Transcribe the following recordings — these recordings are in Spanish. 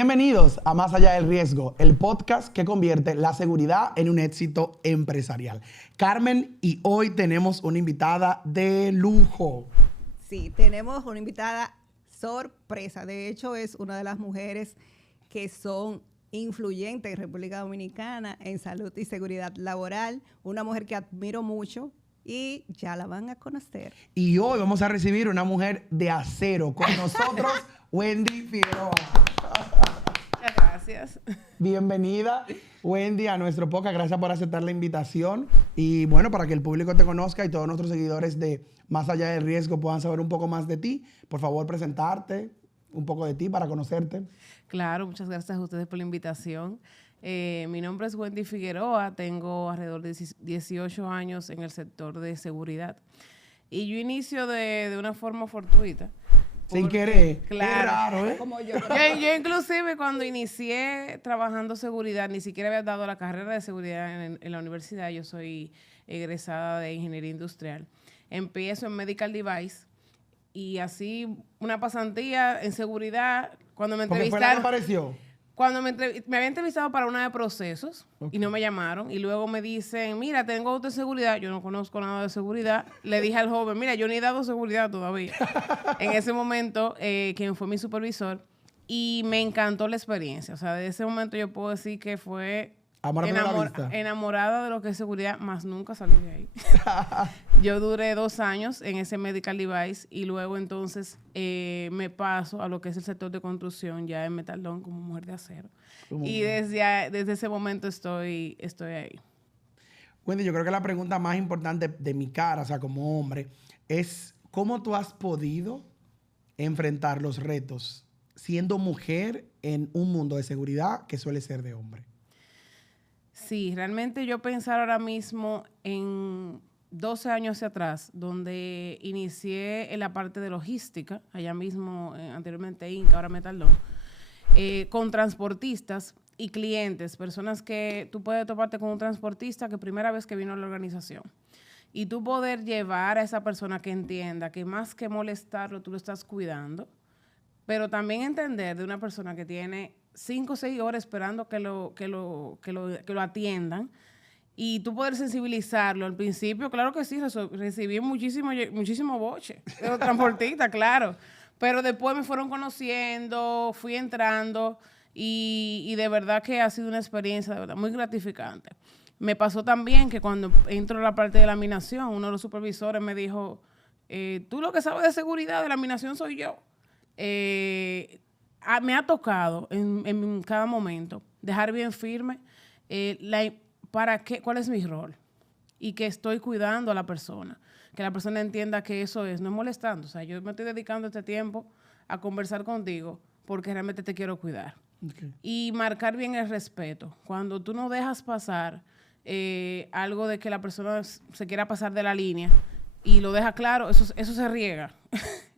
Bienvenidos a Más Allá del Riesgo, el podcast que convierte la seguridad en un éxito empresarial. Carmen, y hoy tenemos una invitada de lujo. Sí, tenemos una invitada sorpresa. De hecho, es una de las mujeres que son influyentes en República Dominicana en salud y seguridad laboral. Una mujer que admiro mucho y ya la van a conocer. Y hoy vamos a recibir una mujer de acero con nosotros, Wendy Figueroa. Muchas gracias. Bienvenida, Wendy, a nuestro podcast. Gracias por aceptar la invitación. Y bueno, para que el público te conozca y todos nuestros seguidores de Más Allá del Riesgo puedan saber un poco más de ti, por favor, presentarte un poco de ti para conocerte. Claro, muchas gracias a ustedes por la invitación. Mi nombre es Wendy Figueroa, tengo alrededor de 18 años en el sector de seguridad. Y yo inicio de una forma fortuita. Sin querer. Claro. Qué raro, ¿eh? Como yo. Yo inclusive cuando inicié trabajando seguridad, ni siquiera había dado la carrera de seguridad en la universidad. Yo soy egresada de ingeniería industrial. Empiezo en medical device y así una pasantía en seguridad. Cuando me Porque fue la que entrevistaron, apareció. cuando me había entrevistado para una de procesos y no me llamaron y luego me dicen, mira, tengo auto de seguridad, yo no conozco nada de seguridad. Le dije al joven, mira, yo ni he dado seguridad todavía. En ese momento, quien fue mi supervisor, y me encantó la experiencia. O sea, de ese momento yo puedo decir que fue Amor a primera vista. enamorada de lo que es seguridad, más nunca salí de ahí. Yo duré 2 años en ese medical device y luego entonces me paso a lo que es el sector de construcción ya en Metaldón como mujer de acero. Y desde ese momento estoy ahí. Wendy, yo creo que la pregunta más importante de mi cara, o sea, como hombre, es ¿cómo tú has podido enfrentar los retos siendo mujer en un mundo de seguridad que suele ser de hombre? Sí, realmente yo pensar ahora mismo en 12 años hacia atrás, donde inicié en la parte de logística, allá mismo, anteriormente Inca, ahora Metaldón, con transportistas y clientes, personas que tú puedes toparte con un transportista que primera vez que vino a la organización. Y tú poder llevar a esa persona que entienda que más que molestarlo, tú lo estás cuidando, pero también entender de una persona que tiene 5 o 6 horas esperando que lo atiendan y tú poder sensibilizarlo. Al principio, claro que sí, recibí muchísimo boche de los transportistas, claro. Pero después me fueron conociendo, fui entrando y de verdad que ha sido una experiencia de verdad muy gratificante. Me pasó también que cuando entro a la parte de laminación, uno de los supervisores me dijo, tú lo que sabes de seguridad de laminación soy yo. Me ha tocado en cada momento dejar bien firme cuál es mi rol y que estoy cuidando a la persona, que la persona entienda que eso no es molestando. O sea, yo me estoy dedicando este tiempo a conversar contigo porque realmente te quiero cuidar. Okay. Y marcar bien el respeto. Cuando tú no dejas pasar algo de que la persona se quiera pasar de la línea y lo deja claro, eso se riega.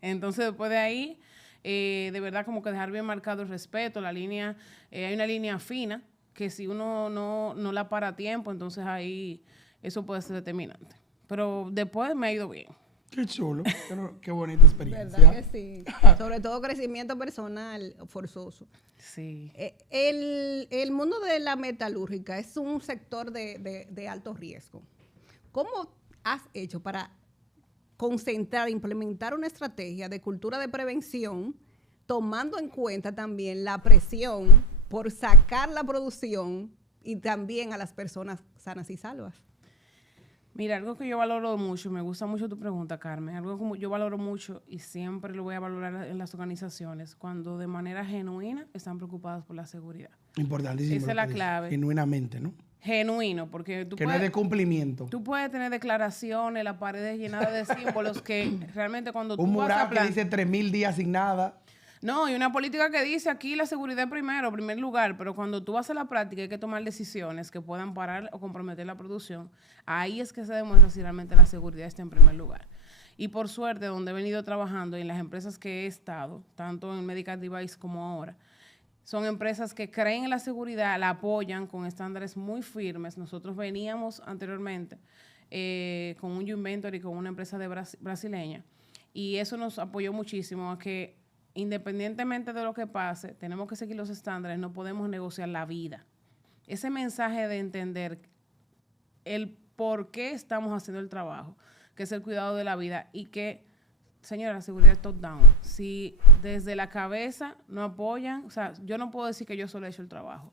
Entonces, después de ahí, de verdad como que dejar bien marcado el respeto, la línea, hay una línea fina que si uno no la para a tiempo, entonces ahí eso puede ser determinante. Pero después me ha ido bien. Qué chulo, qué bonita experiencia. ¿Verdad que sí? Sobre todo crecimiento personal forzoso. Sí. El mundo de la metalúrgica es un sector de alto riesgo. ¿Cómo has hecho para concentrar, implementar una estrategia de cultura de prevención, tomando en cuenta también la presión por sacar la producción y también a las personas sanas y salvas? Mira, algo que yo valoro mucho, me gusta mucho tu pregunta, Carmen, algo que yo valoro mucho y siempre lo voy a valorar en las organizaciones, cuando de manera genuina están preocupadas por la seguridad. Importantísimo. Esa es la clave. Genuinamente, ¿no? Genuino, porque tú que no es de cumplimiento. Tú puedes tener declaraciones, las paredes llenadas de símbolos que realmente cuando tú un vas mural que dice 3,000 días sin nada. No, y una política que dice aquí la seguridad primero, primer lugar, pero cuando tú vas a la práctica hay que tomar decisiones que puedan parar o comprometer la producción. Ahí es que se demuestra si realmente la seguridad está en primer lugar. Y por suerte, donde he venido trabajando y en las empresas que he estado, tanto en Medical Device como ahora, son empresas que creen en la seguridad, la apoyan con estándares muy firmes. Nosotros veníamos anteriormente con un joint venture y con una empresa brasileña y eso nos apoyó muchísimo a que independientemente de lo que pase, tenemos que seguir los estándares, no podemos negociar la vida. Ese mensaje de entender el por qué estamos haciendo el trabajo, que es el cuidado de la vida y que, señora, la seguridad es top-down. Si desde la cabeza no apoyan, o sea, yo no puedo decir que yo solo he hecho el trabajo,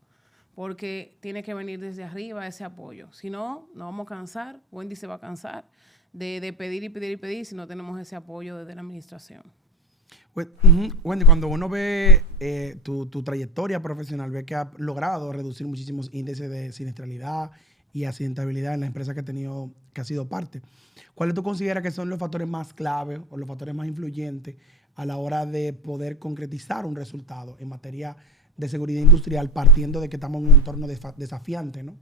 porque tiene que venir desde arriba ese apoyo. Si no, nos vamos a cansar, Wendy se va a cansar de pedir y pedir y pedir si no tenemos ese apoyo desde la administración. Wendy, cuando uno ve tu trayectoria profesional, ve que ha logrado reducir muchísimos índices de siniestralidad y accidentabilidad en la empresa que ha sido parte. ¿Cuáles tú consideras que son los factores más clave o los factores más influyentes a la hora de poder concretizar un resultado en materia de seguridad industrial, partiendo de que estamos en un entorno desafiante, ¿no?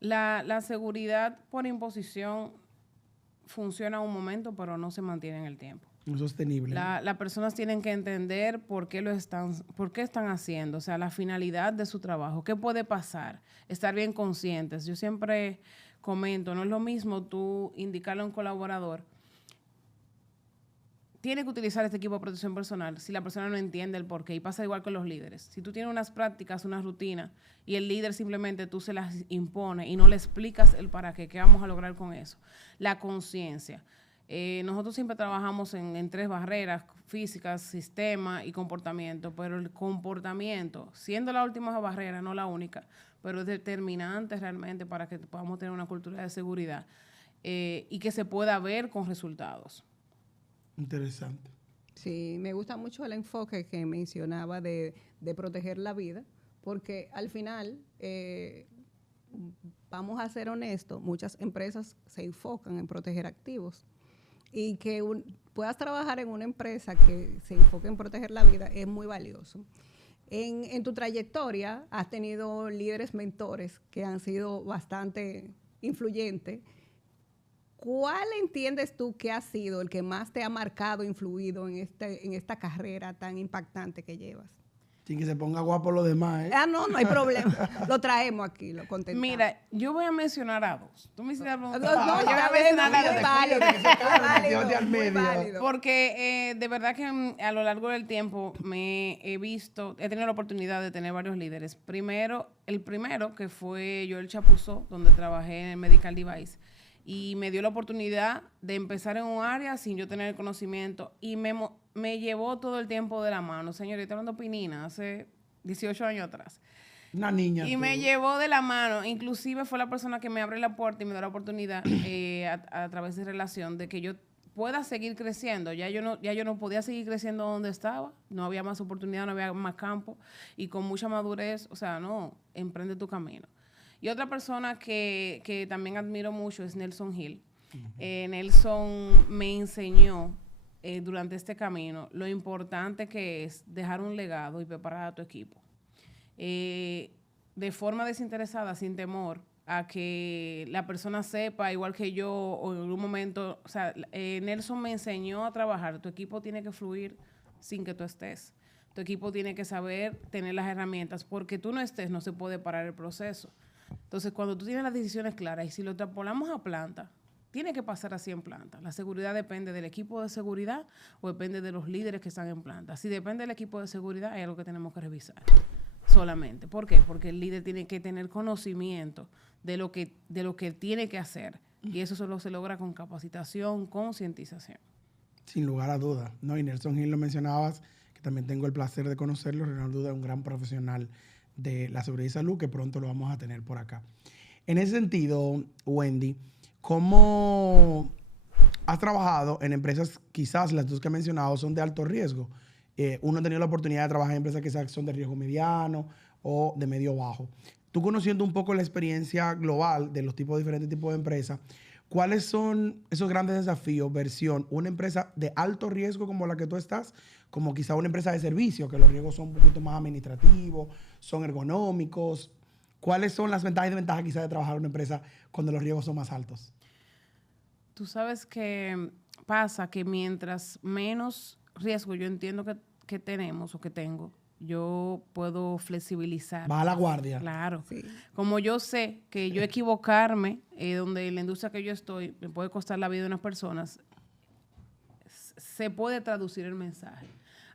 La seguridad por imposición funciona un momento, pero no se mantiene en el tiempo. No sostenible. Las personas tienen que entender por qué están haciendo, o sea, la finalidad de su trabajo, qué puede pasar, estar bien conscientes. Yo siempre comento, no es lo mismo tú indicarle a un colaborador, tiene que utilizar este equipo de protección personal si la persona no entiende el por qué. Y pasa igual con los líderes. Si tú tienes unas prácticas, una rutina, y el líder simplemente tú se las impone y no le explicas el para qué, ¿qué vamos a lograr con eso? La conciencia. Nosotros siempre trabajamos en 3 barreras, físicas, sistema y comportamiento, pero el comportamiento, siendo la última barrera, no la única, pero es determinante realmente para que podamos tener una cultura de seguridad y que se pueda ver con resultados. Interesante. Sí, me gusta mucho el enfoque que mencionaba de proteger la vida, porque al final, vamos a ser honestos, muchas empresas se enfocan en proteger activos y que puedas trabajar en una empresa que se enfoque en proteger la vida es muy valioso. En tu trayectoria has tenido líderes mentores que han sido bastante influyentes. ¿Cuál entiendes tú que ha sido el que más te ha marcado, influido en esta carrera tan impactante que llevas? Sin que se ponga guapo los demás, ¿eh? No hay problema. Lo traemos aquí, lo contentamos. Mira, yo voy a mencionar a 2. Tú me hiciste la pregunta. No, yo voy a mencionar a 2. Muy válido. Porque de verdad que a lo largo del tiempo he tenido la oportunidad de tener varios líderes. El primero que fue Joel Chapuzó, donde trabajé en el Medical Device. Y me dio la oportunidad de empezar en un área sin yo tener el conocimiento. Y me llevó todo el tiempo de la mano. Señorita, hablando Pinina, hace 18 años atrás. Una niña. Y me llevó de la mano. Inclusive fue la persona que me abre la puerta y me da la oportunidad a través de relación de que yo pueda seguir creciendo. Ya yo no podía seguir creciendo donde estaba. No había más oportunidad, no había más campo. Y con mucha madurez, o sea, no, emprende tu camino. Y otra persona que también admiro mucho es Nelson Hill. Nelson me enseñó durante este camino lo importante que es dejar un legado y preparar a tu equipo. De forma desinteresada, sin temor a que la persona sepa, igual que yo, o en algún momento, o sea, Nelson me enseñó a trabajar. Tu equipo tiene que fluir sin que tú estés. Tu equipo tiene que saber tener las herramientas, porque tú no estés, no se puede parar el proceso. Entonces, cuando tú tienes las decisiones claras y si lo extrapolamos a planta, tiene que pasar así en planta. La seguridad depende del equipo de seguridad o depende de los líderes que están en planta. Si depende del equipo de seguridad, hay algo que tenemos que revisar solamente. ¿Por qué? Porque el líder tiene que tener conocimiento de lo que tiene que hacer. Y eso solo se logra con capacitación, concientización. Sin lugar a dudas. No, y Nelson Hill lo mencionabas, que también tengo el placer de conocerlo. Ronaldo es un gran profesional de la seguridad y salud, que pronto lo vamos a tener por acá. En ese sentido, Wendy, ¿cómo has trabajado en empresas, quizás las 2 que he mencionado son de alto riesgo? Uno ha tenido la oportunidad de trabajar en empresas que son de riesgo mediano o de medio bajo. Tú, conociendo un poco la experiencia global de los diferentes tipos de empresas, ¿cuáles son esos grandes desafíos versión una empresa de alto riesgo como la que tú estás, como quizá una empresa de servicio, que los riesgos son un poquito más administrativos, son ergonómicos? ¿Cuáles son las ventajas y desventajas quizá de trabajar en una empresa cuando los riesgos son más altos? Tú sabes que pasa que mientras menos riesgo yo entiendo que tenemos o que tengo, yo puedo flexibilizar. Baja la guardia. Claro. Sí. Como yo sé que yo equivocarme, donde en la industria que yo estoy me puede costar la vida de unas personas, se puede traducir el mensaje.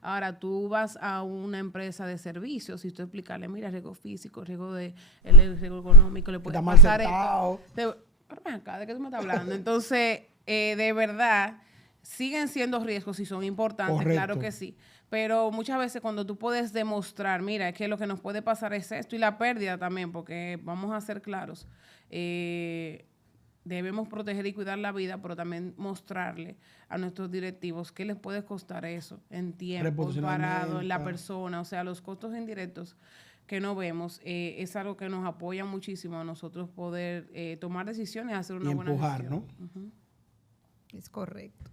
Ahora, tú vas a una empresa de servicios y tú explicarle, mira, riesgo físico, riesgo económico, le puede Está mal pasar sentado. esto. Pero ven acá, ¿de qué tú me estás hablando? Entonces, de verdad, siguen siendo riesgos y son importantes, Correcto. claro que sí. Pero muchas veces cuando tú puedes demostrar, mira, es que lo que nos puede pasar es esto y la pérdida también, porque vamos a ser claros, debemos proteger y cuidar la vida, pero también mostrarle a nuestros directivos qué les puede costar eso en tiempo, parado, en la persona, o sea, los costos indirectos que no vemos, es algo que nos apoya muchísimo a nosotros poder tomar decisiones, hacer una buena empujar, gestión. ¿no? Es correcto.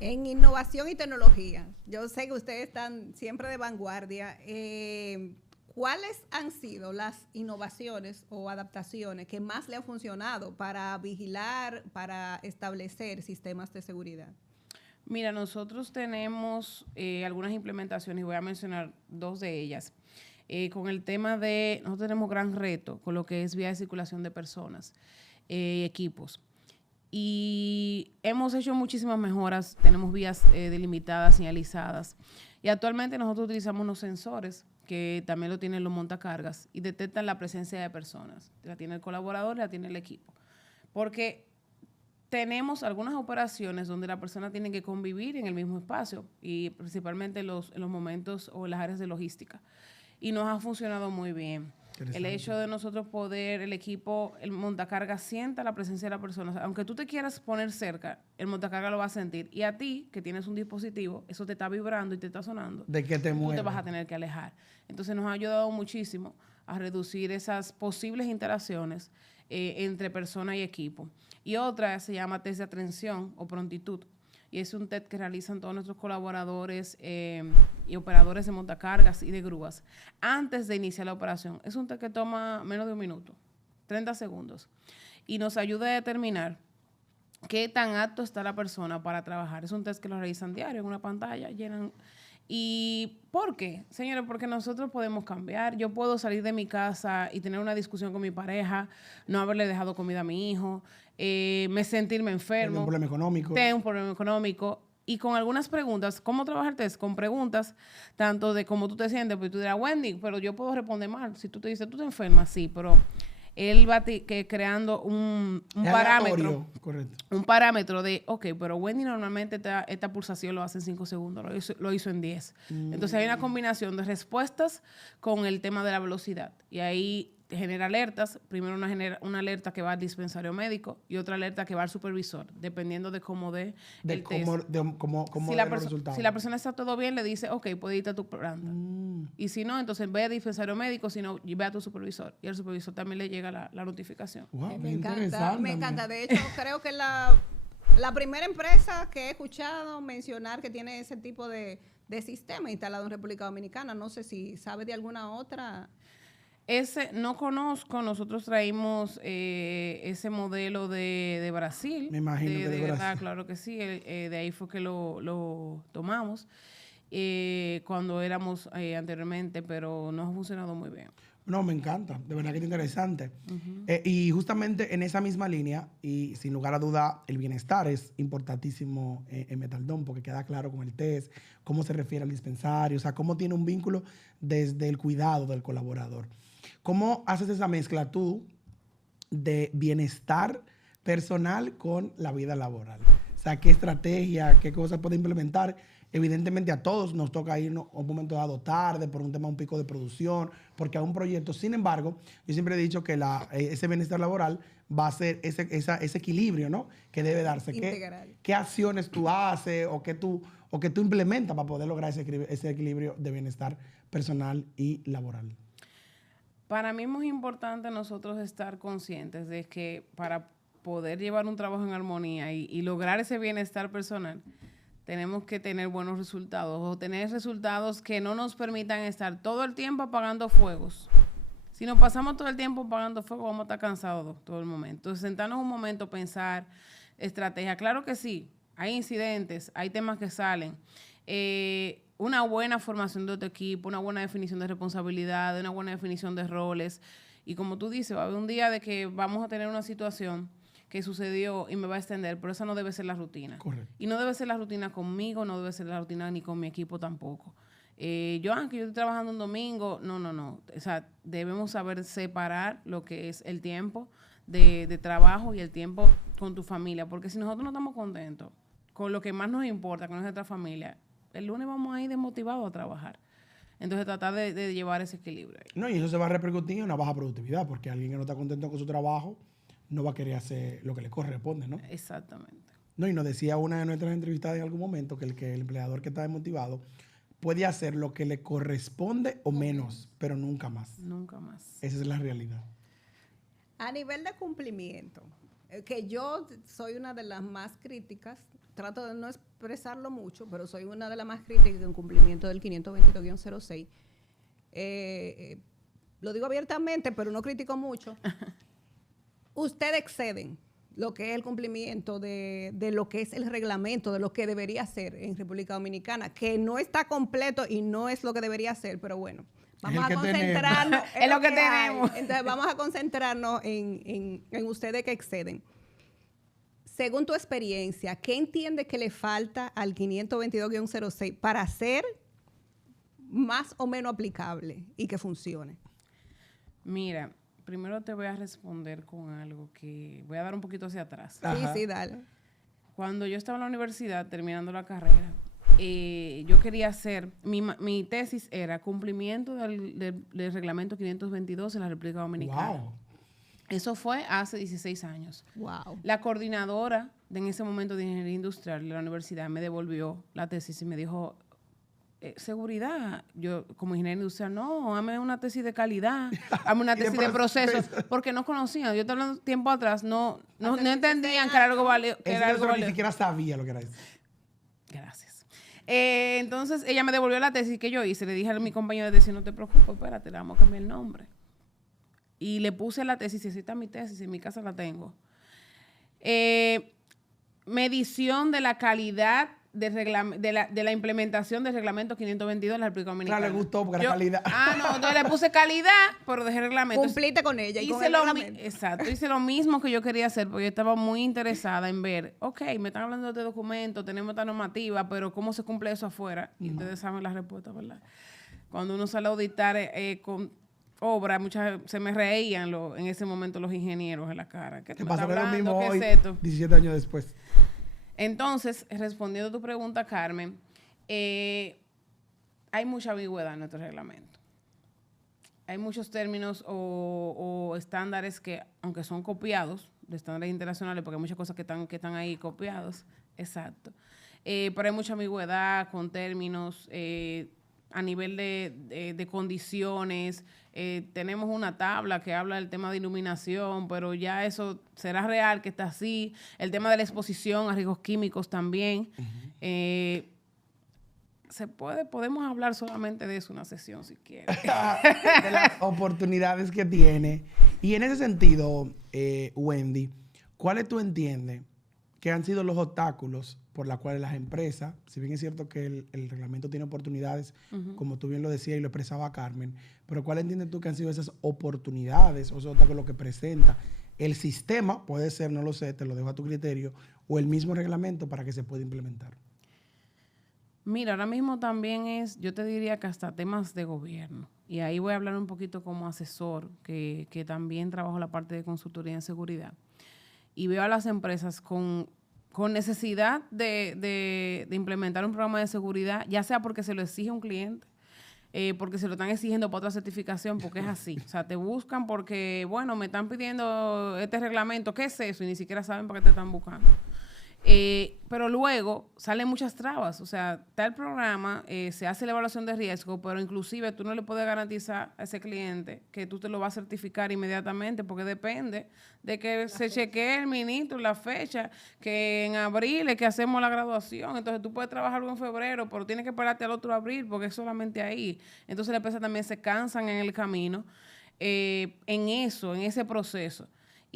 En innovación y tecnología, yo sé que ustedes están siempre de vanguardia. ¿Cuáles han sido las innovaciones o adaptaciones que más le han funcionado para vigilar, para establecer sistemas de seguridad? Mira, nosotros tenemos algunas implementaciones y voy a mencionar 2 de ellas. Con el tema de, nosotros tenemos gran reto con lo que es vía de circulación de personas y equipos. Y hemos hecho muchísimas mejoras, tenemos vías delimitadas, señalizadas. Y actualmente nosotros utilizamos unos sensores que también lo tienen los montacargas y detectan la presencia de personas. La tiene el colaborador, la tiene el equipo. Porque tenemos algunas operaciones donde la persona tiene que convivir en el mismo espacio y principalmente en los momentos o las áreas de logística. Y nos ha funcionado muy bien. El hecho de nosotros poder, el equipo, el montacarga sienta la presencia de la persona. O sea, aunque tú te quieras poner cerca, el montacarga lo va a sentir. Y a ti, que tienes un dispositivo, eso te está vibrando y te está sonando. De que te muevas. Tú te vas a tener que alejar. Entonces nos ha ayudado muchísimo a reducir esas posibles interacciones entre persona y equipo. Y otra se llama test de atención o prontitud. Y es un test que realizan todos nuestros colaboradores y operadores de montacargas y de grúas antes de iniciar la operación. Es un test que toma menos de 1 minuto, 30 segundos. Y nos ayuda a determinar qué tan apto está la persona para trabajar. Es un test que lo realizan diario en una pantalla, llenan. ¿Y por qué? Señores, porque nosotros podemos cambiar. Yo puedo salir de mi casa y tener una discusión con mi pareja, no haberle dejado comida a mi hijo, sentirme enfermo. Tengo un problema económico. Tengo un problema económico. Y con algunas preguntas, ¿cómo trabajar el test? Con preguntas, tanto de cómo tú te sientes, pues tú dirás, Wendy, pero yo puedo responder mal. Si tú te dices, tú te enfermas, sí, pero él va creando un parámetro. Correcto. Un parámetro de, ok, pero Wendy normalmente esta pulsación lo hace en 5 segundos, lo hizo en 10. Entonces hay una combinación de respuestas con el tema de la velocidad. Y ahí genera alertas. Primero una alerta que va al dispensario médico y otra alerta que va al supervisor, dependiendo de cómo dé el test. Cómo Si den los resultados. Si la persona está todo bien, le dice, ok, puedes irte a tu planta. Y si no, entonces ve al dispensario médico, si no, ve a tu supervisor. Y al supervisor también le llega la notificación. Wow, Me interesante. me encanta. De hecho, creo que la primera empresa que he escuchado mencionar que tiene ese tipo de sistema instalado en República Dominicana. No sé si sabe de alguna otra. Ese no conozco, nosotros traímos ese modelo de Brasil. Me imagino que de verdad, Brasil. claro que sí, de ahí fue que lo tomamos cuando éramos anteriormente, pero no ha funcionado muy bien. No, me encanta, de verdad que es interesante. Y justamente en esa misma línea, y sin lugar a duda, el bienestar es importantísimo en Metaldón, porque queda claro con el test, cómo se refiere al dispensario, o sea, cómo tiene un vínculo desde el cuidado del colaborador. ¿Cómo haces esa mezcla tú de bienestar personal con la vida laboral? O sea, ¿qué estrategia, qué cosas puede implementar? Evidentemente a todos nos toca irnos a un momento dado tarde por un tema, un pico de producción, porque hay un proyecto. Sin embargo, yo siempre he dicho que ese bienestar laboral va a ser ese equilibrio, ¿no? Que debe darse. ¿Qué acciones tú haces o que tú implementas para poder lograr ese equilibrio de bienestar personal y laboral? Para mí es muy importante nosotros estar conscientes de que para poder llevar un trabajo en armonía y lograr ese bienestar personal, tenemos que tener buenos resultados o tener resultados que no nos permitan estar todo el tiempo apagando fuegos. Si nos pasamos todo el tiempo apagando fuego, vamos a estar cansados todo el momento. Entonces, sentarnos un momento, pensar, estrategia. Claro que sí, hay incidentes, hay temas que salen. Una buena formación de tu equipo, una buena definición de responsabilidad, una buena definición de roles. Y como tú dices, va a haber un día de que vamos a tener una situación que sucedió y me va a extender, pero esa no debe ser la rutina. Correcto. Y no debe ser la rutina conmigo, no debe ser la rutina ni con mi equipo tampoco. Aunque yo estoy trabajando un domingo, no. O sea, debemos saber separar lo que es el tiempo de trabajo y el tiempo con tu familia, porque si nosotros no estamos contentos con lo que más nos importa, con nuestra familia, el lunes vamos a ir desmotivados a trabajar. Entonces, tratar de llevar ese equilibrio ahí. No, y eso se va a repercutir en una baja productividad, porque alguien que no está contento con su trabajo no va a querer hacer lo que le corresponde, ¿no? Exactamente. No, y nos decía una de nuestras entrevistadas en algún momento que el empleador que está desmotivado puede hacer lo que le corresponde o menos, pero nunca más. Nunca más. Esa es la realidad. A nivel de cumplimiento, que yo soy una de las más críticas, trato de no expresarlo mucho, pero soy una de las más críticas en cumplimiento del 522-06. Lo digo abiertamente, pero no critico mucho. Ustedes exceden lo que es el cumplimiento de lo que es el reglamento, de lo que debería ser en República Dominicana, que no está completo y no es lo que debería ser, pero bueno, vamos a concentrarnos en lo que tenemos. Entonces vamos a concentrarnos en ustedes que exceden. Según tu experiencia, ¿qué entiendes que le falta al 522-06 para ser más o menos aplicable y que funcione? Mira, primero te voy a responder con algo que voy a dar un poquito hacia atrás. Ajá. Sí, dale. Cuando yo estaba en la universidad terminando la carrera, yo quería hacer, mi tesis era cumplimiento del reglamento 522 en la República Dominicana. Wow. Eso fue hace 16 años. Wow. La coordinadora en ese momento de ingeniería industrial de la universidad me devolvió la tesis y me dijo, seguridad, yo como ingeniero industrial, no, hazme una tesis de calidad, hazme una tesis de proceso, porque no conocían. Yo estoy hablando tiempo atrás, no entendían que era algo valioso. Ni siquiera sabía lo que era eso. Gracias. Entonces, ella me devolvió la tesis que yo hice. Le dije a mi compañero de tesis, no te preocupes, espérate, le vamos a cambiar el nombre. Y le puse la tesis, y así está mi tesis, en mi casa la tengo. Medición de la calidad de la implementación del reglamento 522 en la República Dominicana. Claro, le gustó porque era calidad. No, entonces le puse calidad, pero dejé reglamento. Cumpliste con ella y con el reglamento. Exacto, hice lo mismo que yo quería hacer, porque yo estaba muy interesada en ver, ok, me están hablando de este documento, tenemos esta normativa, pero ¿cómo se cumple eso afuera? Y ustedes saben la respuesta, ¿verdad? Cuando uno sale a auditar con obra, se me reían en ese momento los ingenieros en la cara. ¿Qué Te pasó lo mismo ¿Qué hoy, es esto? 17 años después. Entonces, respondiendo a tu pregunta, Carmen, hay mucha ambigüedad en nuestro reglamento. Hay muchos términos o estándares que, aunque son copiados de estándares internacionales, porque hay muchas cosas que están ahí copiados, exacto. Pero hay mucha ambigüedad con términos a nivel de condiciones. Tenemos una tabla que habla del tema de iluminación, pero ya eso será real que está así. El tema de la exposición a riesgos químicos también. Podemos hablar solamente de eso una sesión si quieres. De las oportunidades que tiene. Y en ese sentido, Wendy, ¿cuáles tú entiendes que han sido los obstáculos por los cuales las empresas, si bien es cierto que el reglamento tiene oportunidades, como tú bien lo decías y lo expresaba Carmen, pero ¿cuáles entiendes tú que han sido esas oportunidades o esos obstáculos que presenta el sistema? Puede ser, no lo sé, te lo dejo a tu criterio, o el mismo reglamento para que se pueda implementar. Mira, ahora mismo también yo te diría que hasta temas de gobierno. Y ahí voy a hablar un poquito como asesor, que también trabajo la parte de consultoría en seguridad. Y veo a las empresas con necesidad de implementar un programa de seguridad, ya sea porque se lo exige un cliente, porque se lo están exigiendo para otra certificación, porque es así. O sea, te buscan porque, bueno, me están pidiendo este reglamento, ¿qué es eso? Y ni siquiera saben para qué te están buscando. Pero luego salen muchas trabas. O sea, está el programa, se hace la evaluación de riesgo, pero inclusive tú no le puedes garantizar a ese cliente que tú te lo vas a certificar inmediatamente, porque depende de que se chequee el ministro, la fecha, que en abril es que hacemos la graduación. Entonces tú puedes trabajar algo en febrero, pero tienes que esperarte al otro abril porque es solamente ahí. Entonces las empresas también se cansan en el camino, en ese proceso.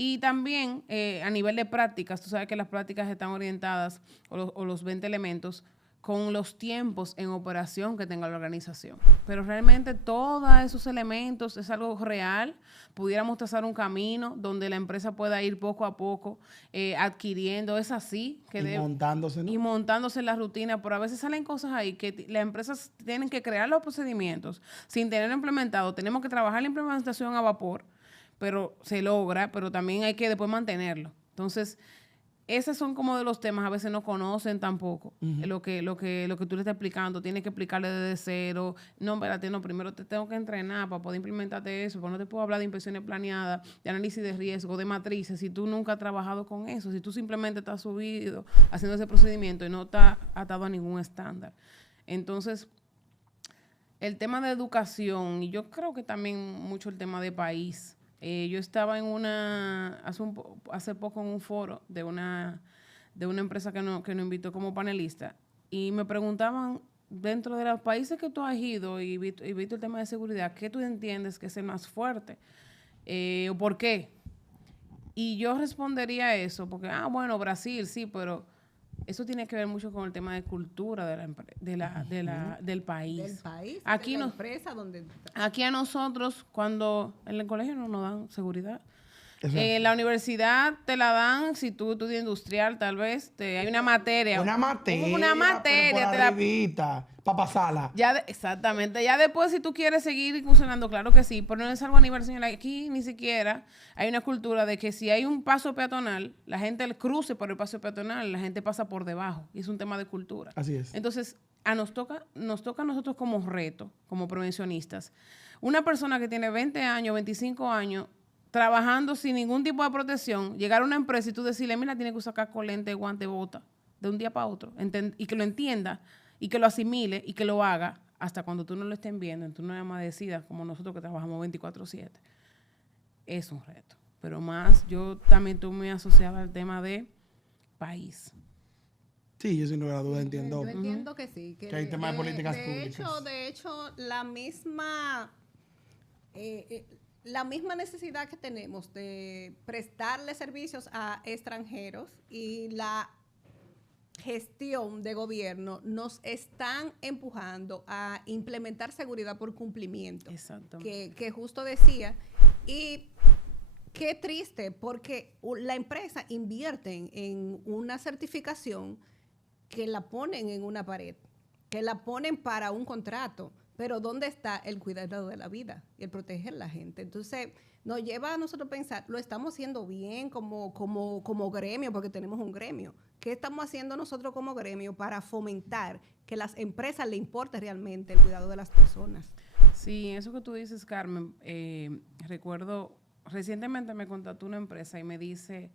Y también a nivel de prácticas, tú sabes que las prácticas están orientadas, o los 20 elementos, con los tiempos en operación que tenga la organización. Pero realmente todos esos elementos es algo real. Pudiéramos trazar un camino donde la empresa pueda ir poco a poco adquiriendo. Es así. Montándose, ¿no? Y montándose en la rutina. Pero a veces salen cosas ahí que las empresas tienen que crear los procedimientos sin tenerlo implementado. Tenemos que trabajar la implementación a vapor, pero se logra, pero también hay que después mantenerlo. Entonces, esos son como de los temas, a veces no conocen tampoco lo que tú le estás explicando. Tienes que explicarle desde cero. No, espérate, no, primero te tengo que entrenar para poder implementarte eso, porque no te puedo hablar de inspecciones planeadas, de análisis de riesgo, de matrices, si tú nunca has trabajado con eso, si tú simplemente estás subido haciendo ese procedimiento y no estás atado a ningún estándar. Entonces, el tema de educación, y yo creo que también mucho el tema de país. Yo estaba en hace poco en un foro de una empresa que nos invitó como panelista y me preguntaban, dentro de los países que tú has ido y visto el tema de seguridad, ¿qué tú entiendes que es el más fuerte? ¿O por qué? Y yo respondería eso, porque, bueno, Brasil, sí, pero eso tiene que ver mucho con el tema de cultura del país. Del país, Aquí de la empresa donde... Aquí a nosotros, cuando en el colegio no nos dan seguridad. En la universidad te la dan, si tú estudias industrial, tal vez, hay una materia. Una materia. Pero por arribita, para pasarla. Exactamente. Ya después, si tú quieres seguir incursionando, claro que sí, pero no es algo a nivel señal. Aquí ni siquiera hay una cultura de que si hay un paso peatonal, la gente cruce por el paso peatonal, la gente pasa por debajo. Y es un tema de cultura. Así es. Entonces, nos toca a nosotros como reto, como prevencionistas. Una persona que tiene 20 años, 25 años, trabajando sin ningún tipo de protección, llegar a una empresa y tú decirle, mira, tiene que usar casco, lente, guante, bota, de un día para otro, y que lo entienda, y que lo asimile, y que lo haga, hasta cuando tú no lo estén viendo, en tu nueva más decida, como nosotros que trabajamos 24/7. Es un reto. Pero más, yo también estoy muy asociada al tema de país. Sí, yo sin lugar a dudas entiendo. Yo entiendo que sí. Que hay temas de políticas públicas. De hecho, la misma necesidad que tenemos de prestarle servicios a extranjeros y la gestión de gobierno nos están empujando a implementar seguridad por cumplimiento. Exacto. Que justo decía. Y qué triste, porque la empresa invierte en una certificación que la ponen en una pared, que la ponen para un contrato, pero ¿dónde está el cuidado de la vida y el proteger a la gente? Entonces, nos lleva a nosotros pensar, lo estamos haciendo bien como gremio, porque tenemos un gremio. ¿Qué estamos haciendo nosotros como gremio para fomentar que las empresas le importe realmente el cuidado de las personas? Sí, eso que tú dices, Carmen, recuerdo, recientemente me contactó una empresa y me dice,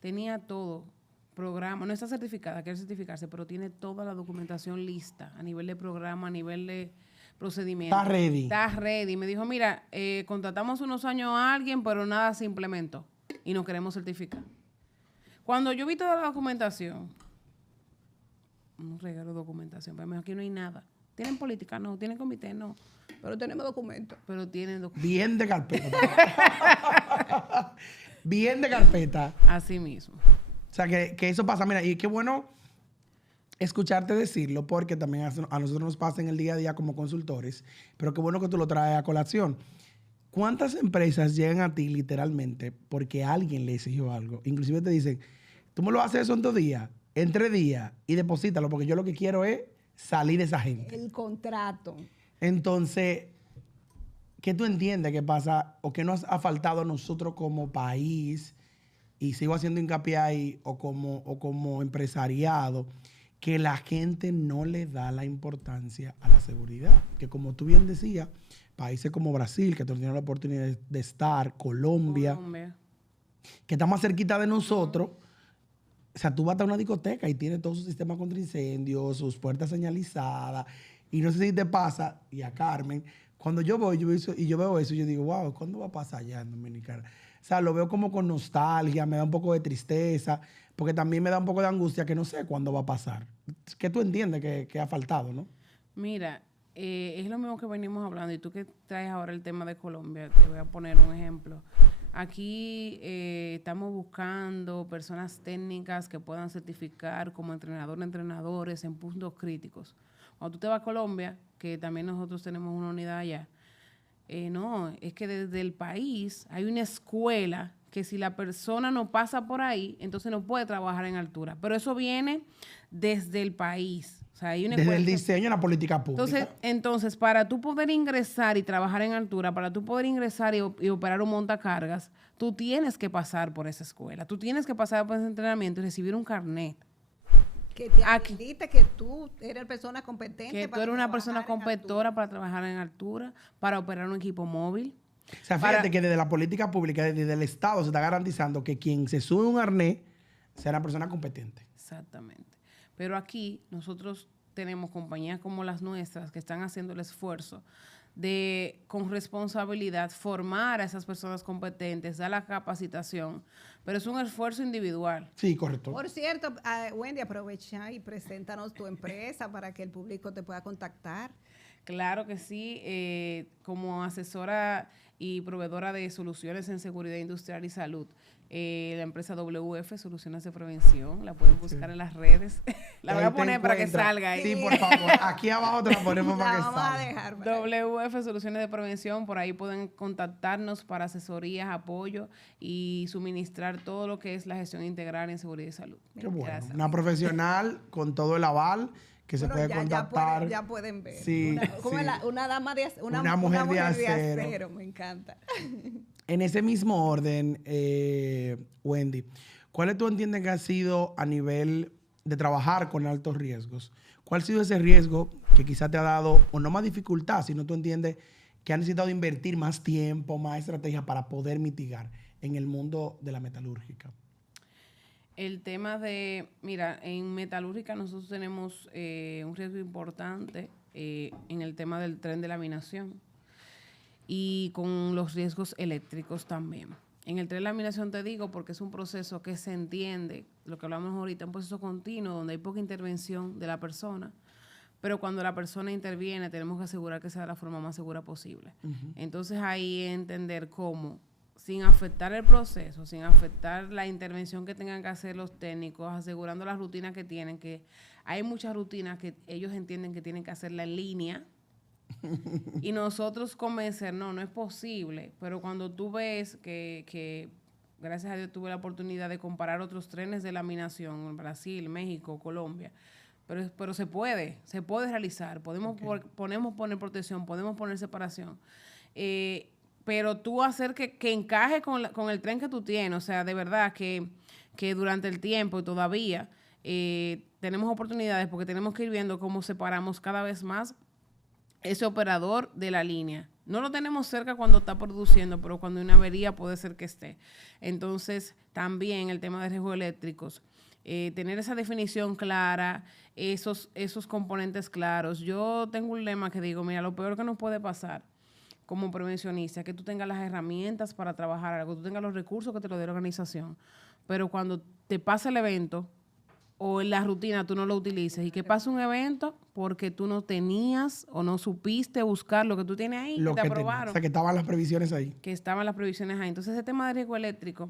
tenía todo, programa, no está certificada, quiere certificarse, pero tiene toda la documentación lista a nivel de programa, a nivel de procedimiento. Está ready. Está ready. Me dijo, mira, contratamos unos años a alguien, pero nada se implementó y nos queremos certificar. Cuando yo vi toda la documentación, un regalo de documentación, pero aquí no hay nada. ¿Tienen política? No. ¿Tienen comité? No. Pero tenemos documentos. Pero tienen documentos. Bien de carpeta. Bien de carpeta. Así mismo. O sea, que eso pasa. Mira, y qué bueno escucharte decirlo, porque también a nosotros nos pasa en el día a día como consultores, pero qué bueno que tú lo traes a colación. ¿Cuántas empresas llegan a ti literalmente porque alguien le exigió algo? Inclusive te dicen, tú me lo haces eso en 2 días, en 3 días, y deposítalo, porque yo lo que quiero es salir de esa gente. El contrato. Entonces, ¿qué tú entiendes que pasa o qué nos ha faltado a nosotros como país? Y sigo haciendo hincapié ahí, o como empresariado, que la gente no le da la importancia a la seguridad. Que como tú bien decías, países como Brasil, que tú tienes la oportunidad de estar, Colombia, que está más cerquita de nosotros. O sea, tú vas a una discoteca y tiene todo su sistema contra incendios, sus puertas señalizadas. Y no sé si te pasa, y a Carmen, cuando yo voy yo veo eso, yo digo, wow, ¿cuándo va a pasar allá en Dominicana? O sea, lo veo como con nostalgia, me da un poco de tristeza, porque también me da un poco de angustia que no sé cuándo va a pasar. ¿Qué tú entiendes que ha faltado, no? Mira, es lo mismo que venimos hablando, y tú que traes ahora el tema de Colombia, te voy a poner un ejemplo. Aquí estamos buscando personas técnicas que puedan certificar como entrenadores en puntos críticos. Cuando tú te vas a Colombia, que también nosotros tenemos una unidad allá, no, es que desde el país hay una escuela que si la persona no pasa por ahí, entonces no puede trabajar en altura. Pero eso viene desde el país. O sea, hay una Desde escuela el diseño de la política pública. Entonces, para tú poder ingresar y trabajar en altura, para tú poder ingresar y operar un montacargas, tú tienes que pasar por esa escuela. Tú tienes que pasar por ese entrenamiento y recibir un carnet. Que te habilite que tú eres persona competente. Que tú eres una persona competidora para trabajar en altura, para operar un equipo móvil. O sea, fíjate que desde la política pública, desde el Estado, se está garantizando que quien se sube un arnés sea una persona competente. Exactamente. Pero aquí nosotros tenemos compañías como las nuestras que están haciendo el esfuerzo de, con responsabilidad, formar a esas personas competentes, dar la capacitación, pero es un esfuerzo individual. Sí, correcto. Por cierto, Wendy, aprovecha y preséntanos tu empresa para que el público te pueda contactar. Claro que sí, como asesora y proveedora de soluciones en seguridad industrial y salud. La empresa WF, Soluciones de Prevención, la pueden buscar en las redes. La voy a poner para que salga ahí. Sí, por favor. Aquí abajo te la ponemos para que salga. Vamos a dejar. WF, Soluciones de Prevención, por ahí pueden contactarnos para asesorías, apoyo y suministrar todo lo que es la gestión integral en seguridad y salud. Qué bueno. Gracias. Una profesional con todo el aval que se puede contactar. Ya pueden ver. Sí, una dama de una mujer de acero. acero. Me encanta. En ese mismo orden, Wendy, ¿cuáles tú entiendes que ha sido a nivel de trabajar con altos riesgos? ¿Cuál ha sido ese riesgo que quizá te ha dado, o no más dificultad, sino tú entiendes que ha necesitado invertir más tiempo, más estrategia para poder mitigar en el mundo de la metalúrgica? El tema de, mira, en metalúrgica nosotros tenemos un riesgo importante en el tema del tren de laminación y con los riesgos eléctricos también. En el tren de laminación te digo porque es un proceso que se entiende, lo que hablamos ahorita, un proceso continuo donde hay poca intervención de la persona, pero cuando la persona interviene tenemos que asegurar que sea de la forma más segura posible. Entonces ahí entender cómo, sin afectar el proceso, sin afectar la intervención que tengan que hacer los técnicos, asegurando las rutinas que tienen, que hay muchas rutinas que ellos entienden que tienen que hacerla en línea, y nosotros convencer, no es posible, pero cuando tú ves que gracias a Dios tuve la oportunidad de comparar otros trenes de laminación en Brasil, México, Colombia, pero se puede realizar, podemos poner protección, podemos poner separación, pero tú hacer que encaje con el tren que tú tienes, o sea, de verdad que durante el tiempo todavía tenemos oportunidades porque tenemos que ir viendo cómo separamos cada vez más ese operador de la línea. No lo tenemos cerca cuando está produciendo, pero cuando hay una avería puede ser que esté. Entonces, también el tema de riesgos eléctricos, tener esa definición clara, esos componentes claros. Yo tengo un lema que digo, mira, lo peor que nos puede pasar como prevencionista es que tú tengas las herramientas para trabajar algo, tú tengas los recursos que te lo dé la organización, pero cuando te pasa el evento o en la rutina tú no lo utilices y que pasa un evento porque tú no tenías o no supiste buscar lo que tú tienes ahí, Lo que te que aprobaron. O sea, que estaban las previsiones ahí. Que estaban las previsiones ahí. Entonces, ese tema de riesgo eléctrico,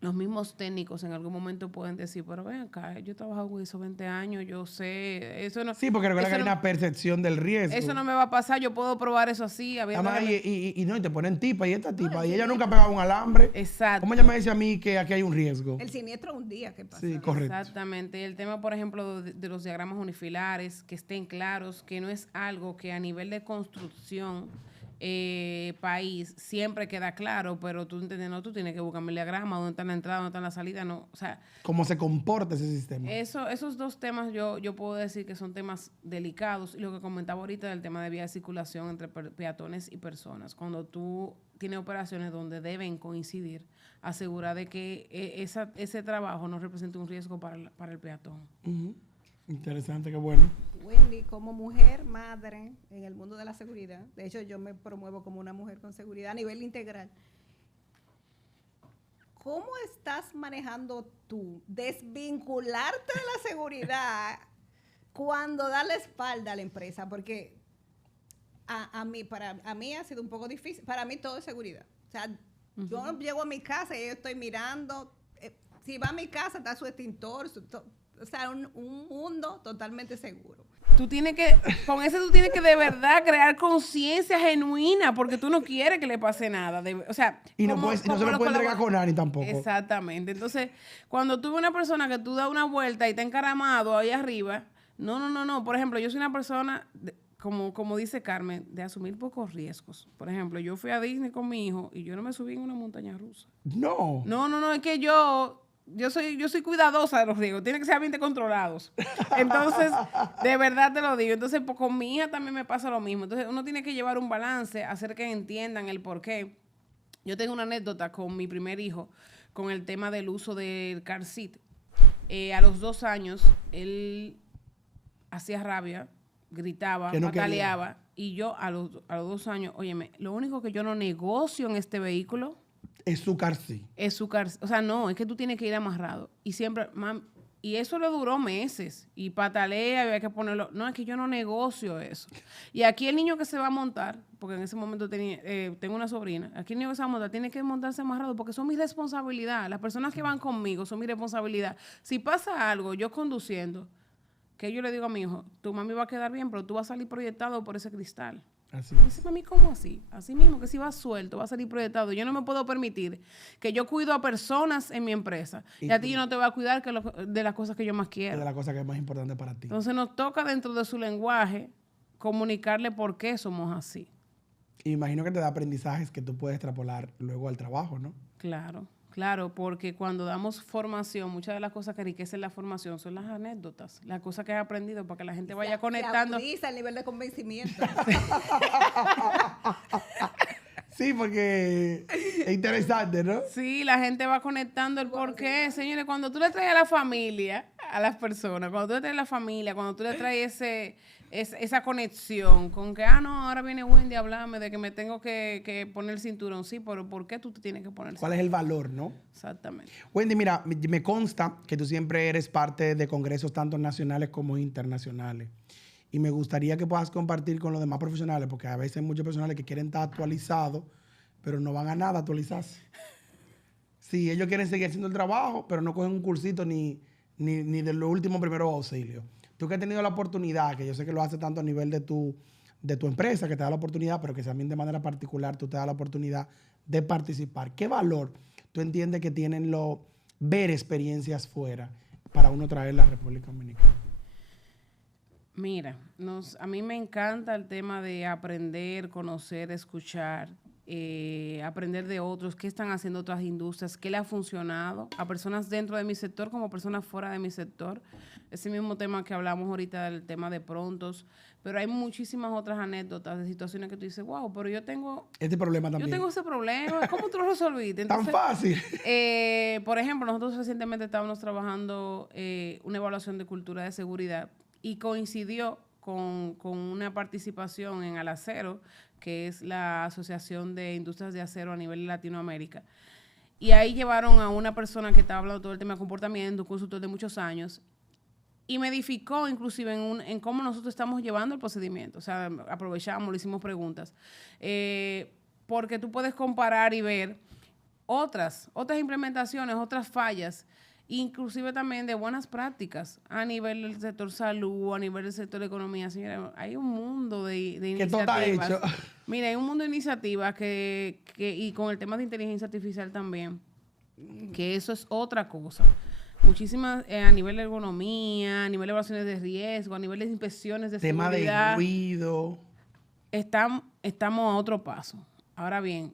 los mismos técnicos en algún momento pueden decir, pero ven acá, yo he trabajado con eso 20 años, yo sé, eso no... Sí, porque recuerda que hay no, una percepción del riesgo. Eso no me va a pasar, yo puedo probar eso así. Además, y te ponen tipa y esta tipa, y ella nunca ha pegado un alambre. Exacto. ¿Cómo ella me dice a mí que aquí hay un riesgo? El siniestro un día que pasa. Sí, correcto. Exactamente. El tema, por ejemplo, de los diagramas unifilares, que estén claros, que no es algo que a nivel de construcción país siempre queda claro, pero tú entiendes, no, tú tienes que buscar el diagrama, dónde está la entrada, dónde está la salida, no, o sea... ¿Cómo se comporta ese sistema? Esos dos temas yo puedo decir que son temas delicados, y lo que comentaba ahorita del tema de vía de circulación entre peatones y personas, cuando tú tienes operaciones donde deben coincidir, asegurar de que ese trabajo no represente un riesgo para el peatón. Interesante, qué bueno. Wendy, como mujer madre en el mundo de la seguridad, de hecho yo me promuevo como una mujer con seguridad a nivel integral. ¿Cómo estás manejando tú desvincularte de la seguridad cuando das la espalda a la empresa? Porque para mí ha sido un poco difícil. Para mí todo es seguridad. O sea, Yo llego a mi casa y yo estoy mirando. Si va a mi casa, está su extintor. O sea, un mundo totalmente seguro. Con eso tú tienes que de verdad crear conciencia genuina, porque tú no quieres que le pase nada. O sea, Y no se lo puede entregar con Ani tampoco. Exactamente. Entonces, cuando tú ves una persona que tú das una vuelta y está encaramado ahí arriba, no. Por ejemplo, yo soy una persona, como dice Carmen, de asumir pocos riesgos. Por ejemplo, yo fui a Disney con mi hijo y yo no me subí en una montaña rusa. No. No, es que yo soy cuidadosa de los riesgos, tienen que ser bien controlados. Entonces, de verdad te lo digo. Entonces, pues, con mi hija también me pasa lo mismo. Entonces, uno tiene que llevar un balance, hacer que entiendan el porqué. Yo tengo una anécdota con mi primer hijo, con el tema del uso del car seat. A los 2 años, él hacía rabia, gritaba, pataleaba. Y yo a los 2 años, óyeme, lo único que yo no negocio en este vehículo es su car seat. Es su car seat. O sea, no, es que tú tienes que ir amarrado. Y siempre, y eso le duró meses. Y patalea, había que ponerlo. No, es que yo no negocio eso. Y aquí el niño que se va a montar, porque en ese momento tengo una sobrina, aquí el niño que se va a montar tiene que montarse amarrado porque son mi responsabilidad. Las personas que van conmigo son mi responsabilidad. Si pasa algo, yo conduciendo, que yo le digo a mi hijo, tu mami va a quedar bien, pero tú vas a salir proyectado por ese cristal. Así Me dice, mami, ¿cómo así? Así mismo, que si va suelto, va a salir proyectado. Yo no me puedo permitir que yo cuido a personas en mi empresa y a ti yo no te voy a cuidar de las cosas que yo más quiero. De las cosas que es más importante para ti. Entonces nos toca dentro de su lenguaje comunicarle por qué somos así. Imagino que te da aprendizajes que tú puedes extrapolar luego al trabajo, ¿no? Claro, porque cuando damos formación, muchas de las cosas que enriquecen la formación son las anécdotas, las cosas que has aprendido para que la gente vaya conectando. Se agudiza el nivel de convencimiento. Sí, porque es interesante, ¿no? Sí, la gente va conectando el por qué. Señores, cuando tú le traes a la familia, a las personas, cuando tú le traes a la familia, cuando tú le traes esa conexión con que, no, ahora viene Wendy a hablarme de que me tengo que poner el cinturón. Sí, pero ¿por qué tú te tienes que poner el cinturón? ¿Cuál es el valor, no? Exactamente. Wendy, mira, me consta que tú siempre eres parte de congresos tanto nacionales como internacionales. Y me gustaría que puedas compartir con los demás profesionales, porque a veces hay muchos profesionales que quieren estar actualizados, pero no van a nada a actualizarse. Sí, ellos quieren seguir haciendo el trabajo, pero no cogen un cursito ni de los últimos primeros auxilios. Tú que has tenido la oportunidad, que yo sé que lo haces tanto a nivel de tu empresa, que te da la oportunidad, pero que también de manera particular tú te das la oportunidad de participar. ¿Qué valor tú entiendes que tienen ver experiencias fuera para uno traer la República Dominicana? Mira, a mí me encanta el tema de aprender, conocer, escuchar, aprender de otros, qué están haciendo otras industrias, qué le ha funcionado a personas dentro de mi sector como personas fuera de mi sector. Ese mismo tema que hablamos ahorita del tema de prontos, pero hay muchísimas otras anécdotas de situaciones que tú dices, wow, pero yo tengo... Este problema también. Yo tengo ese problema, ¿cómo tú lo resolviste? Entonces, tan fácil. Por ejemplo, nosotros recientemente estábamos trabajando una evaluación de cultura de seguridad y coincidió con una participación en Alacero, que es la Asociación de Industrias de Acero a nivel de Latinoamérica. Y ahí llevaron a una persona que estaba hablando todo el tema de comportamiento, un consultor de muchos años, y me edificó inclusive en cómo nosotros estamos llevando el procedimiento. O sea, aprovechamos, le hicimos preguntas. Porque tú puedes comparar y ver otras implementaciones, otras fallas, inclusive también de buenas prácticas a nivel del sector salud, a nivel del sector de economía. Señora, hay un mundo de iniciativas. Que todo está hecho. Mira, hay un mundo de iniciativas y con el tema de inteligencia artificial también, que eso es otra cosa. Muchísimas a nivel de ergonomía, a nivel de evaluaciones de riesgo, a nivel de inspecciones de tema seguridad. De ruido. Estamos a otro paso. Ahora bien,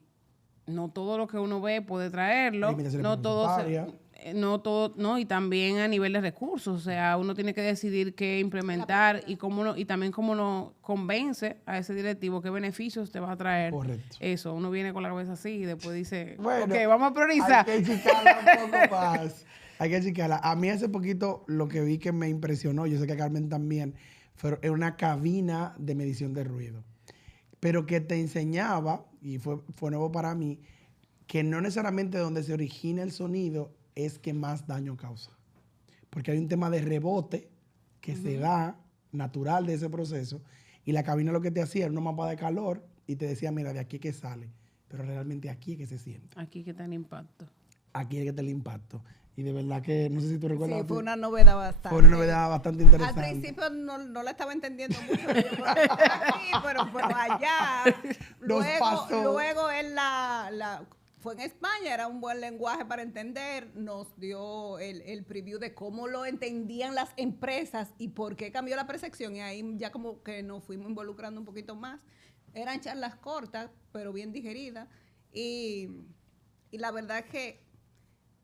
no todo lo que uno ve puede traerlo. No todo, y también a nivel de recursos. O sea, uno tiene que decidir qué implementar y también cómo uno convence a ese directivo qué beneficios te va a traer. Correcto. Eso, uno viene con la cabeza así y después dice, bueno, ok, vamos a priorizar. Hay que chicarla un poco más. Hay que chicarla. A mí hace poquito lo que vi que me impresionó, yo sé que a Carmen también, fue una cabina de medición de ruido. Pero que te enseñaba, y fue nuevo para mí, que no necesariamente donde se origina el sonido es que más daño causa. Porque hay un tema de rebote que se da natural de ese proceso y la cabina lo que te hacía era una mapa de calor y te decía, mira, de aquí que sale. pero realmente aquí es que se siente. Aquí que está el impacto. Aquí es que está el impacto. Y de verdad que, no sé si tú recuerdas. Sí, fue una novedad bastante. Fue una novedad bastante interesante. Al principio no la estaba entendiendo mucho, aquí, pero allá. Nos pasó. Luego él fue en España, era un buen lenguaje para entender, nos dio el preview de cómo lo entendían las empresas y por qué cambió la percepción. Y ahí ya como que nos fuimos involucrando un poquito más. Eran charlas cortas, pero bien digeridas. Y la verdad es que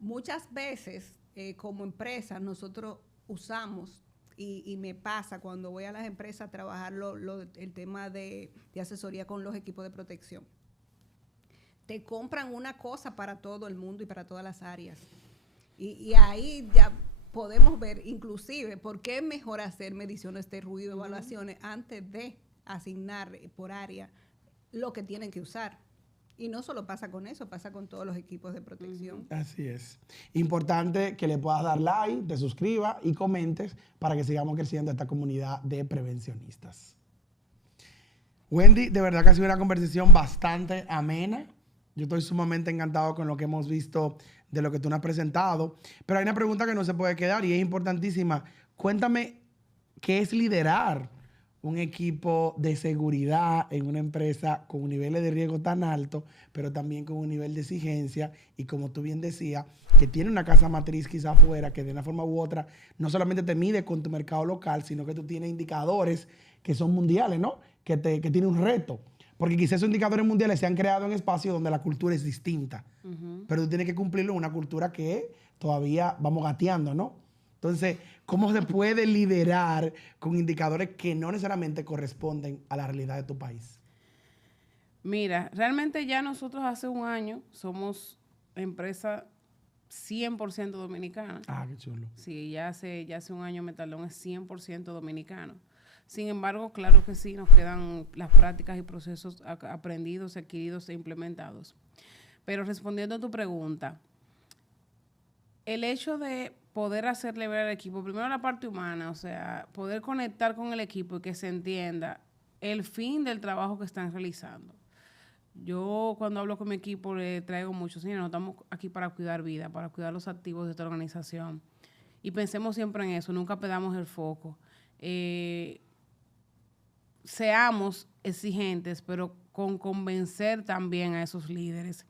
muchas veces, como empresa, nosotros usamos, y me pasa cuando voy a las empresas a trabajar el tema de asesoría con los equipos de protección. Te compran una cosa para todo el mundo y para todas las áreas. Y ahí ya podemos ver, inclusive, por qué es mejor hacer mediciones de ruido, evaluaciones, antes de asignar por área lo que tienen que usar. Y no solo pasa con eso, pasa con todos los equipos de protección. Así es. Importante que le puedas dar like, te suscribas y comentes para que sigamos creciendo esta comunidad de prevencionistas. Wendy, de verdad que ha sido una conversación bastante amena. Yo estoy sumamente encantado con lo que hemos visto de lo que tú nos has presentado. Pero hay una pregunta que no se puede quedar y es importantísima. Cuéntame, ¿qué es liderar un equipo de seguridad en una empresa con niveles de riesgo tan altos, pero también con un nivel de exigencia y, como tú bien decías, que tiene una casa matriz quizá afuera que de una forma u otra no solamente te mide con tu mercado local, sino que tú tienes indicadores que son mundiales, ¿no? Que tiene un reto. Porque quizás esos indicadores mundiales se han creado en espacios donde la cultura es distinta. Pero tú tienes que cumplirlo en una cultura que todavía vamos gateando, ¿no? Entonces, ¿cómo se puede liderar con indicadores que no necesariamente corresponden a la realidad de tu país? Mira, realmente ya nosotros hace un año somos empresa 100% dominicana. Ah, qué chulo. Sí, ya hace un año Metalón es 100% dominicano. Sin embargo, claro que sí, nos quedan las prácticas y procesos aprendidos, adquiridos e implementados. Pero respondiendo a tu pregunta, el hecho de poder hacerle ver al equipo, primero la parte humana, o sea, poder conectar con el equipo y que se entienda el fin del trabajo que están realizando. Yo cuando hablo con mi equipo le traigo mucho, señores, no estamos aquí para cuidar vida, para cuidar los activos de esta organización. Y pensemos siempre en eso, nunca perdamos el foco. Seamos exigentes, pero con convencer también a esos líderes.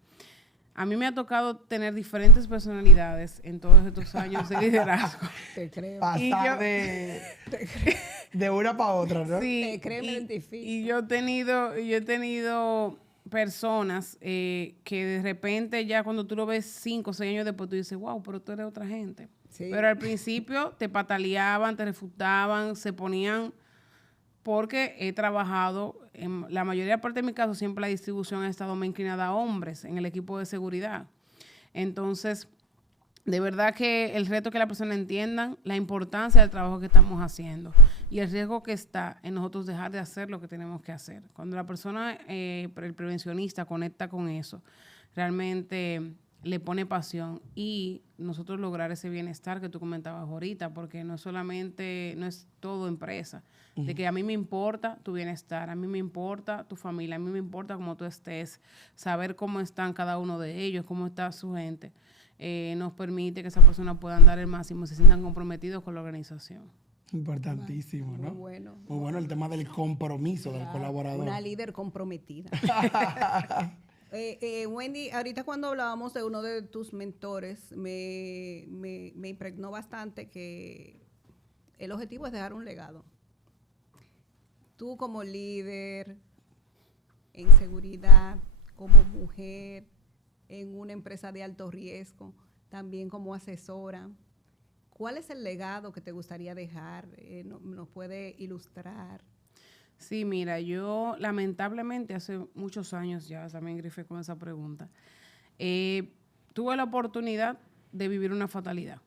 A mí me ha tocado tener diferentes personalidades en todos estos años de liderazgo. Te creo. Pasar de una para otra, ¿no? Sí, Te creo, me identifico. y yo he tenido personas que de repente ya cuando tú lo ves 5 o 6 años después, tú dices, wow, pero tú eres otra gente. Sí. Pero al principio te pataleaban, te refutaban, se ponían... Porque he trabajado, en la mayoría parte de mi caso, siempre la distribución ha estado más inclinada a hombres en el equipo de seguridad. Entonces, de verdad que el reto es que las personas entiendan la importancia del trabajo que estamos haciendo y el riesgo que está en nosotros dejar de hacer lo que tenemos que hacer. Cuando la persona, el prevencionista, conecta con eso, realmente le pone pasión y nosotros lograr ese bienestar que tú comentabas ahorita, porque no es todo empresa. De que a mí me importa tu bienestar, a mí me importa tu familia, a mí me importa cómo tú estés, saber cómo están cada uno de ellos, cómo está su gente, nos permite que esas personas puedan dar el máximo, se sientan comprometidos con la organización. Importantísimo, ¿no? Muy bueno. Muy bueno el tema del compromiso del colaborador. Una líder comprometida. Wendy, ahorita cuando hablábamos de uno de tus mentores, me impregnó bastante que el objetivo es dejar un legado. Tú como líder en seguridad, como mujer en una empresa de alto riesgo, también como asesora, ¿cuál es el legado que te gustaría dejar? ¿Nos puede ilustrar? Sí, mira, yo lamentablemente hace muchos años ya, también grifé con esa pregunta, tuve la oportunidad de vivir una fatalidad.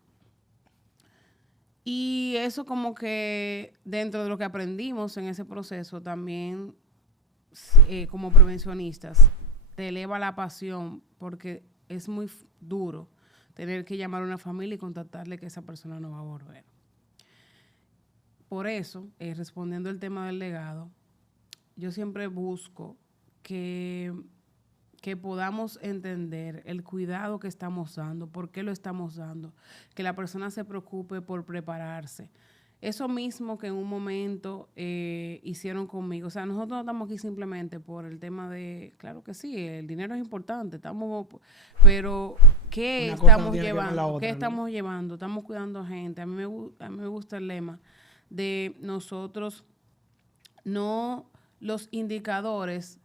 Y eso como que dentro de lo que aprendimos en ese proceso también como prevencionistas te eleva la pasión porque es muy duro tener que llamar a una familia y contactarle que esa persona no va a volver. Por eso, respondiendo al tema del legado, yo siempre busco que que podamos entender el cuidado que estamos dando, por qué lo estamos dando, que la persona se preocupe por prepararse. Eso mismo que en un momento hicieron conmigo. O sea, nosotros no estamos aquí simplemente por el tema de, claro que sí, el dinero es importante, pero ¿qué estamos llevando? ¿Qué estamos llevando? Estamos cuidando a gente. A mí me gusta el lema de nosotros, no los indicadores,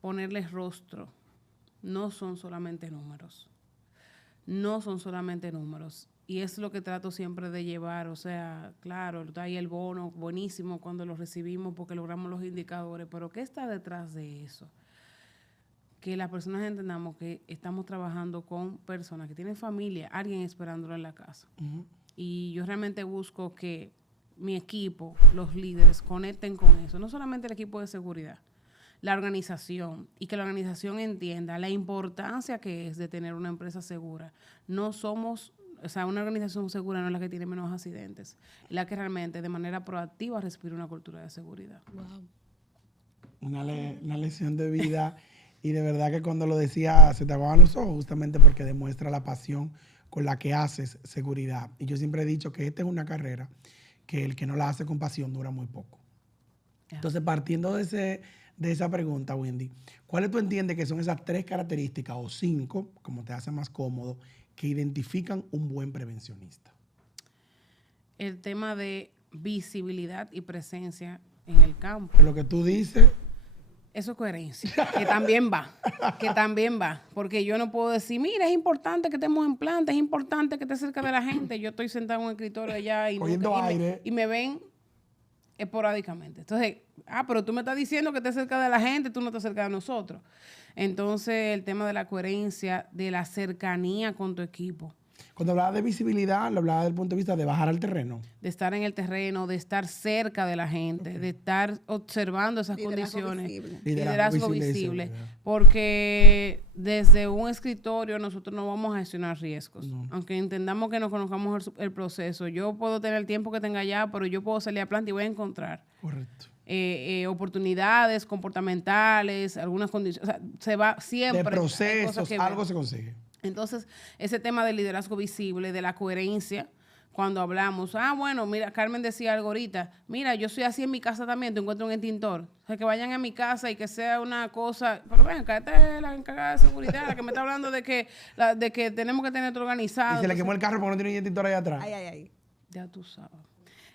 ponerles rostro. No son solamente números. No son solamente números. Y es lo que trato siempre de llevar. O sea, claro, está ahí el bono, buenísimo cuando lo recibimos porque logramos los indicadores. Pero ¿qué está detrás de eso? Que las personas entendamos que estamos trabajando con personas que tienen familia, alguien esperándolo en la casa. Uh-huh. Y yo realmente busco que mi equipo, los líderes, conecten con eso. No solamente el equipo de seguridad, la organización, y que la organización entienda la importancia que es de tener una empresa segura. No somos, o sea, una organización segura no es la que tiene menos accidentes, es la que realmente de manera proactiva respira una cultura de seguridad. Wow. Una lección de vida y de verdad que cuando lo decía se te aguaban los ojos justamente porque demuestra la pasión con la que haces seguridad. Y yo siempre he dicho que esta es una carrera que el que no la hace con pasión dura muy poco. Entonces, partiendo de esa pregunta, Wendy, ¿cuáles tú entiendes que son esas 3 características o 5, como te hace más cómodo, que identifican un buen prevencionista? El tema de visibilidad y presencia en el campo. Pero lo que tú dices... Eso es coherencia, que también va, porque yo no puedo decir, mira, es importante que estemos en planta, es importante que estés cerca de la gente. Yo estoy sentado en un escritorio allá y me ven esporádicamente. Entonces, pero tú me estás diciendo que estés cerca de la gente, tú no estás cerca de nosotros. Entonces, el tema de la coherencia, de la cercanía con tu equipo. Cuando hablaba de visibilidad, lo hablaba desde el punto de vista de bajar al terreno. De estar en el terreno, de estar cerca de la gente, de estar observando esas condiciones. Liderazgo visible. Porque desde un escritorio nosotros no vamos a gestionar riesgos. No. Aunque entendamos que no conozcamos el proceso. Yo puedo tener el tiempo que tenga allá, pero yo puedo salir a planta y voy a encontrar. Correcto. Oportunidades comportamentales, algunas condiciones. O sea, se va siempre. De procesos, algo se consigue. Entonces, ese tema del liderazgo visible, de la coherencia, cuando hablamos, bueno, mira, Carmen decía algo ahorita, mira, yo soy así en mi casa también, te encuentro un extintor. O sea, que vayan a mi casa y que sea una cosa, pero ven, acá está la encargada de seguridad, la que me está hablando de que tenemos que tener todo organizado. Y se le quemó el carro porque no tiene un extintor ahí atrás. Ay. Ya tú sabes.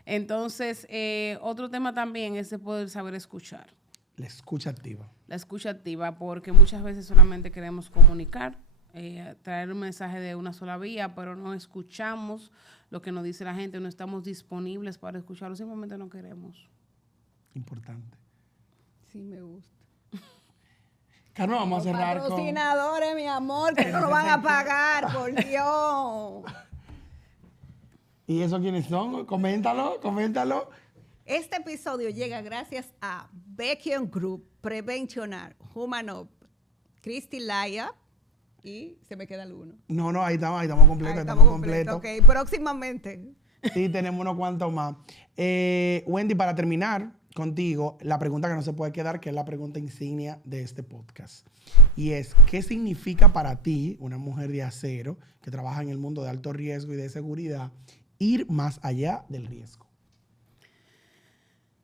Entonces, otro tema también es de poder saber escuchar. La escucha activa. La escucha activa, porque muchas veces solamente queremos comunicar, traer un mensaje de una sola vía, pero no escuchamos lo que nos dice la gente, no estamos disponibles para escucharlo, simplemente no queremos. Importante. Sí, me gusta. Carmen, vamos a cerrar con... Patrocinadores, mi amor, que no lo van a pagar, por Dios. ¿Y eso quiénes son? Coméntalo. Este episodio llega gracias a Beckion Group, Preventional, Humanop, Cristi Laya, y se me queda el uno. No, ahí estamos completos. Ok, próximamente. Sí, tenemos unos cuantos más. Wendy, para terminar contigo, la pregunta que no se puede quedar, que es la pregunta insignia de este podcast. Y es, ¿qué significa para ti, una mujer de acero, que trabaja en el mundo de alto riesgo y de seguridad, ir más allá del riesgo?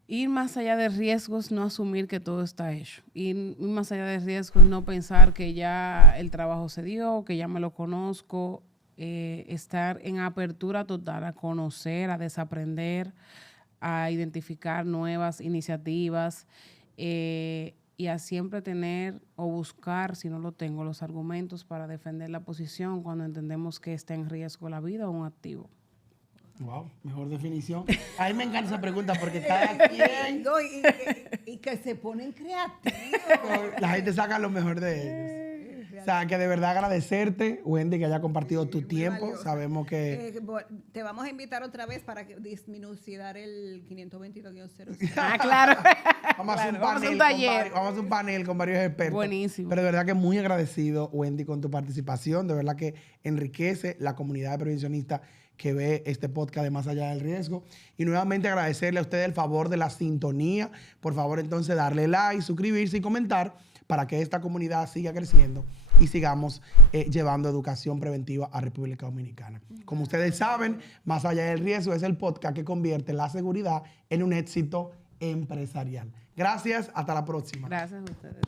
Ir más allá de riesgos, no asumir que todo está hecho. Ir más allá de riesgos, no pensar que ya el trabajo se dio, que ya me lo conozco. Estar en apertura total a conocer, a desaprender, a identificar nuevas iniciativas y a siempre tener o buscar, si no lo tengo, los argumentos para defender la posición cuando entendemos que está en riesgo la vida o un activo. Wow, mejor definición. A mí me encanta esa pregunta porque cada quien... No, y que se ponen creativos. La gente saca lo mejor de ellos. O sea, que de verdad agradecerte, Wendy, que haya compartido tu tiempo. Valiosa. Sabemos que... te vamos a invitar otra vez para disminucidar el 522-0. Claro. Vamos a hacer un panel con varios expertos. Buenísimo. Pero de verdad que muy agradecido, Wendy, con tu participación. De verdad que enriquece la comunidad de prevencionistas que ve este podcast de Más Allá del Riesgo. Y nuevamente agradecerle a ustedes el favor de la sintonía. Por favor, entonces, darle like, suscribirse y comentar para que esta comunidad siga creciendo y sigamos llevando educación preventiva a República Dominicana. Como ustedes saben, Más Allá del Riesgo es el podcast que convierte la seguridad en un éxito empresarial. Gracias, hasta la próxima. Gracias a ustedes.